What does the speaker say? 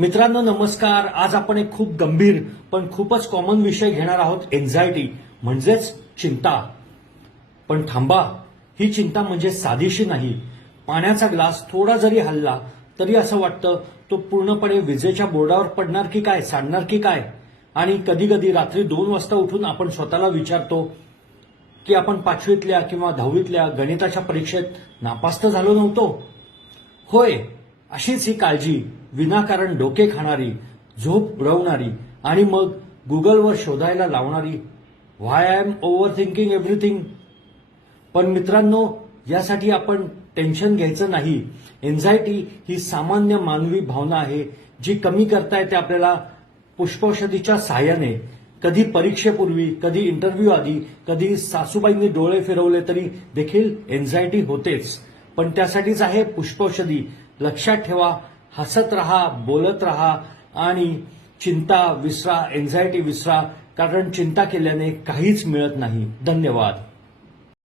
मित्रांनो नमस्कार. आज आपण एक खूप गंभीर पण खूपच कॉमन विषय घेणार आहोत. एन्झायटी म्हणजेच चिंता. पण थांबा, ही चिंता म्हणजे साधीशी नाही. पाण्याचा ग्लास थोडा जरी हलला तरी असं वाटतं तो पूर्णपणे विजेच्या बोर्डावर पडणार की काय, सांडणार की काय. आणि कधी कधी रात्री 2 वाजता उठून आपण स्वतःला विचारतो की आपण 5वीतल्या किंवा 10वीतल्या गणिताच्या परीक्षेत नापास तर झालो नव्हतो. होय, अशीच ही काळजी विनाकारण डोके खाणारी, झोप उडवणारी आणि मग गुगलवर शोधायला लावणारी. Why I am overthinking everything. पण मित्रांनो, यासाठी आपण टेन्शन घ्यायचं नाही. एन्झायटी ही सामान्य मानवी भावना आहे जी कमी करता येते आपल्याला पुष्पौषधीच्या सहाय्याने. कधी परीक्षेपूर्वी, कधी इंटरव्ह्यू आधी, कधी सासूबाईंनी डोळे फिरवले तरी देखील एन्झायटी होतेच. पण त्यासाठीच आहे पुष्पौषधी. लक्षात ठेवा, हसत रहा, बोलत रहा आणि चिंता विसरा, एन्झायटी विसरा. कारण चिंता केल्याने काहीच मिळत नाही. धन्यवाद.